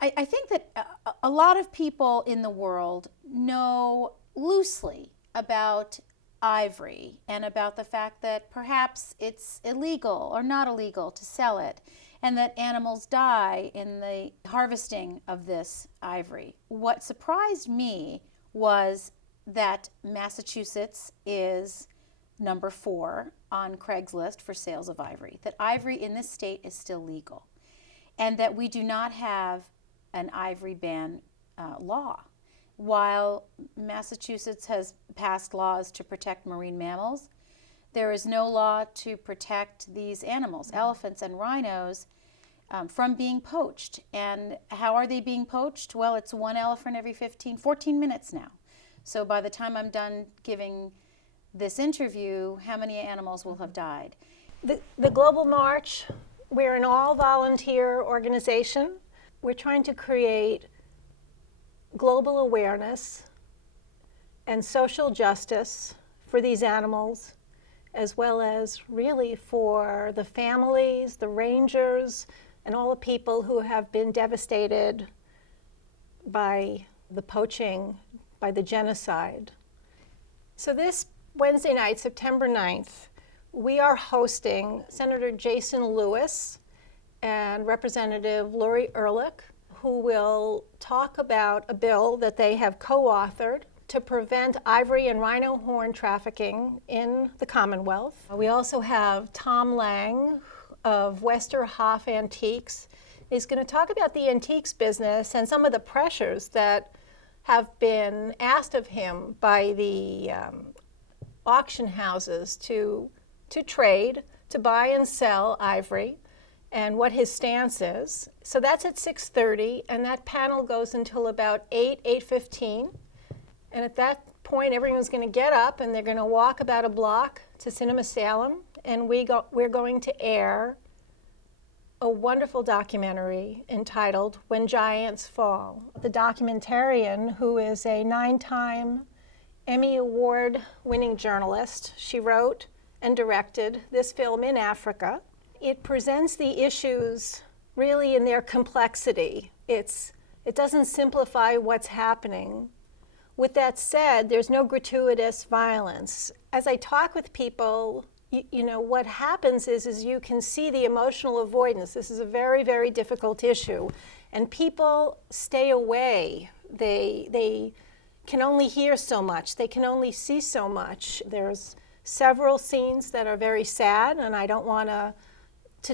I think that a lot of people in the world know loosely about ivory and about the fact that perhaps it's illegal or not illegal to sell it, and that animals die in the harvesting of this ivory. What surprised me was that Massachusetts is number 4 on Craigslist for sales of ivory, that ivory in this state is still legal, and that we do not have an ivory ban law. While Massachusetts has passed laws to protect marine mammals, there is no law to protect these animals, elephants and rhinos, from being poached. And how are they being poached? Well, it's one elephant every 14 minutes now. So by the time I'm done giving this interview, how many animals will have died? The Global March, we're an all-volunteer organization. We're trying to create global awareness and social justice for these animals, as well as really for the families, the rangers, and all the people who have been devastated by the poaching, by the genocide. So this Wednesday night, September 9th, we are hosting Senator Jason Lewis and Representative Lori Ehrlich, who will talk about a bill that they have co-authored to prevent ivory and rhino horn trafficking in the Commonwealth. We also have Tom Lang of Westerhoff Antiques. He's going to talk about the antiques business and some of the pressures that have been asked of him by the auction houses to trade, to buy and sell ivory, and what his stance is. So that's at 6:30, and that panel goes until about 8:15. And at that point, everyone's going to get up and they're going to walk about a block to Cinema Salem, and we're going to air a wonderful documentary entitled When Giants Fall. The documentarian, who is a 9-time Emmy Award-winning journalist, she wrote and directed this film in Africa. It presents the issues really in their complexity. It doesn't simplify what's happening. With that said, there's no gratuitous violence. As I talk with people, you know, what happens is you can see the emotional avoidance. This is a very, very difficult issue. And people stay away. They can only hear so much. They can only see so much. There's several scenes that are very sad, and I don't want to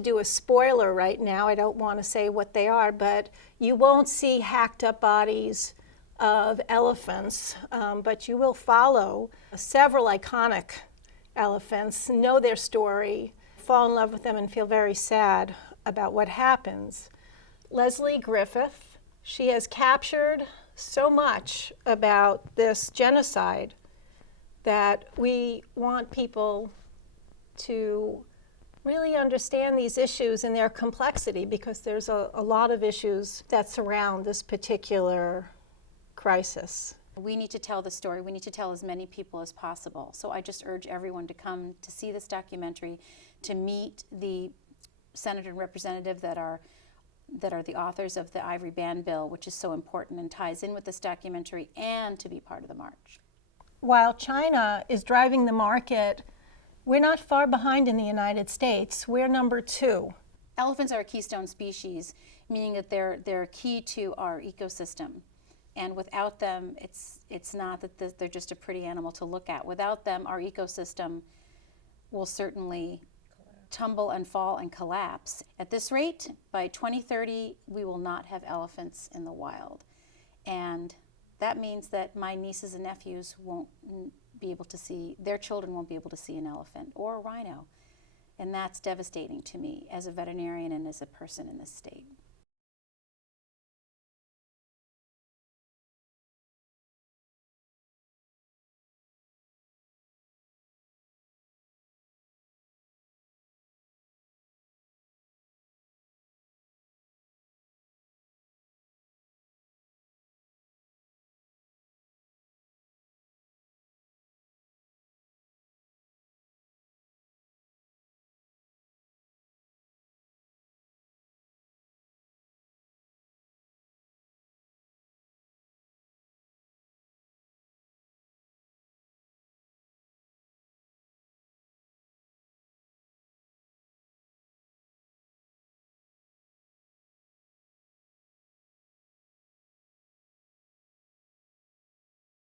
do a spoiler right now. I don't want to say what they are, but you won't see hacked up bodies of elephants, but you will follow several iconic elephants, know their story, fall in love with them, and feel very sad about what happens. Leslie Griffith, she has captured so much about this genocide that we want people to really understand these issues and their complexity, because there's a lot of issues that surround this particular crisis. We need to tell the story. We need to tell as many people as possible. So I just urge everyone to come to see this documentary, to meet the senator and representative that are the authors of the Ivory Ban Bill, which is so important and ties in with this documentary, and to be part of the march. While China is driving the market, we're not far behind in the United States. We're number 2. Elephants are a keystone species, meaning that they're key to our ecosystem. And without them, it's not that they're just a pretty animal to look at. Without them, our ecosystem will certainly tumble and fall and collapse. At this rate, by 2030, we will not have elephants in the wild. And that means that my nieces and nephews won't be able to see, their children won't be able to see an elephant or a rhino. And that's devastating to me as a veterinarian and as a person in this state.